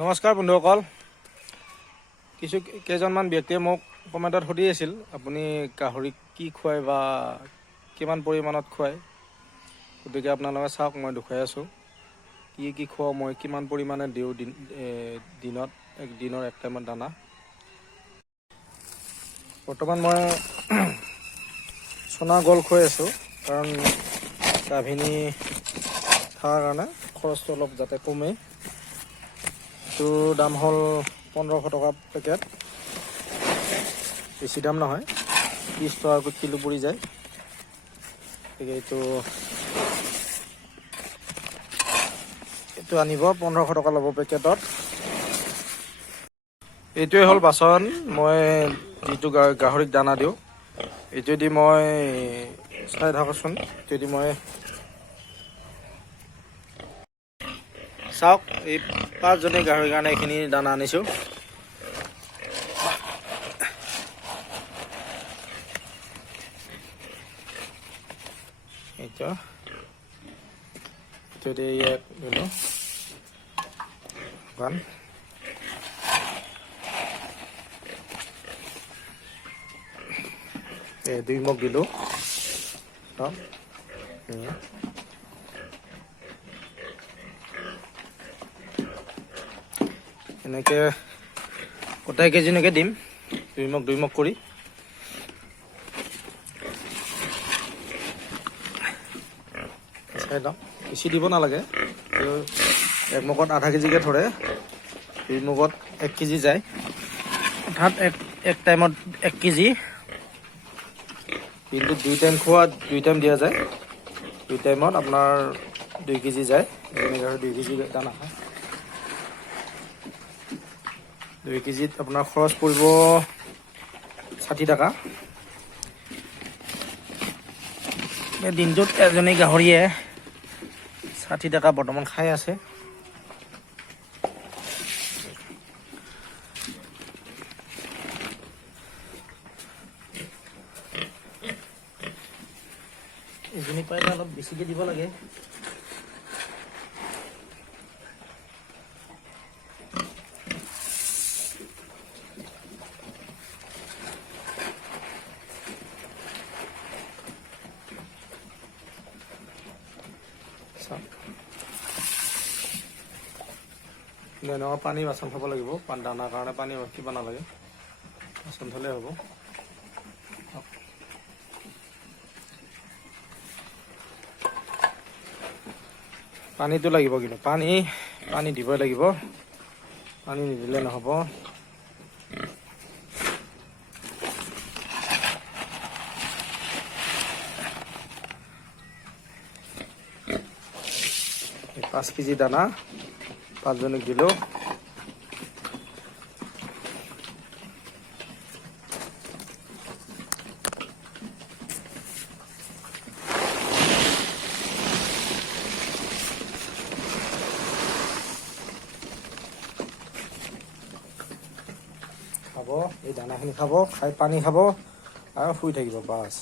নমস্কাৰ বন্ধুসকল। কেইজনমান ব্যক্তিয়ে মোক কমেণ্টত সুধি আছিল আপুনি গাহৰিক কি খুৱায় বা কিমান পৰিমাণত খুৱায়। গতিকে আপোনালোকে চাওক, মই দেখুৱাই আছোঁ কি খুৱাওঁ, মই কিমান পৰিমাণে দিওঁ দিনৰ এক টাইমত দানা। বৰ্তমান মই সোণা গল খুৱাই আছোঁ, কাৰণ গাভিনী থকাৰ কাৰণে খৰচটো অলপ যাতে কমে। এইটো দাম হ'ল 1500 টকা পেকেট, বেছি দাম নহয়, 30 টকাকৈ কিলো পৰি যায়। গতিকে এইটো আনিব, 1500 টকা ল'ব পেকেটত। এইটোৱে হ'ল বাচন, মই যিটো গাহৰিক দানা দিওঁ। এইটোৱেদি মই চাই থাকোঁচোন, এইটোৱেদি মই চাওক, এই 5জনী গাহৰিৰ কাৰণে এইখিনি দানা আনিছোঁ। এইটোৱেদি ইয়াক দিলোঁ দুই মগ দিলোঁ। এনেকৈ গোটাই কেজিলৈকে দিম, দুই মগ কৰি। চাই লওঁ, বেছি দিব নালাগে। এক মগত আধা কেজিকৈ ধৰে, দুই মগত 1 কেজি যায়। অৰ্থাৎ এক টাইমত 1 কেজি, কিন্তু 2 টাইম খোৱা, 2 টাইম দিয়া যায়। 2 টাইমত আপোনাৰ 2 কেজি যায়। যেনেকৈ 2 কেজি দানা খায়, 2 কেজিত আপোনাৰ খৰচ পৰিব 60 টকা। দিনটোত এজনী গাহৰিয়ে 60 টকা বৰ্তমান খাই আছে। এজনী পাৰিলে অলপ বেছিকৈ দিব লাগে। এনেকুৱা পানী বাচন থ'ব লাগিব, দানাৰ কাৰণে পানী কিবা নালাগে, বাচন থ'লে হ'ব। পানীটো লাগিব, কিন্তু পানী দিবই লাগিব, পানী নিদিলে নহ'ব। এই 5 কেজি দানা 5জনীক দিলোঁ। খাব, এই দানাখিনি খাব, খাই পানী খাব আৰু শুই থাকিব, বাছ।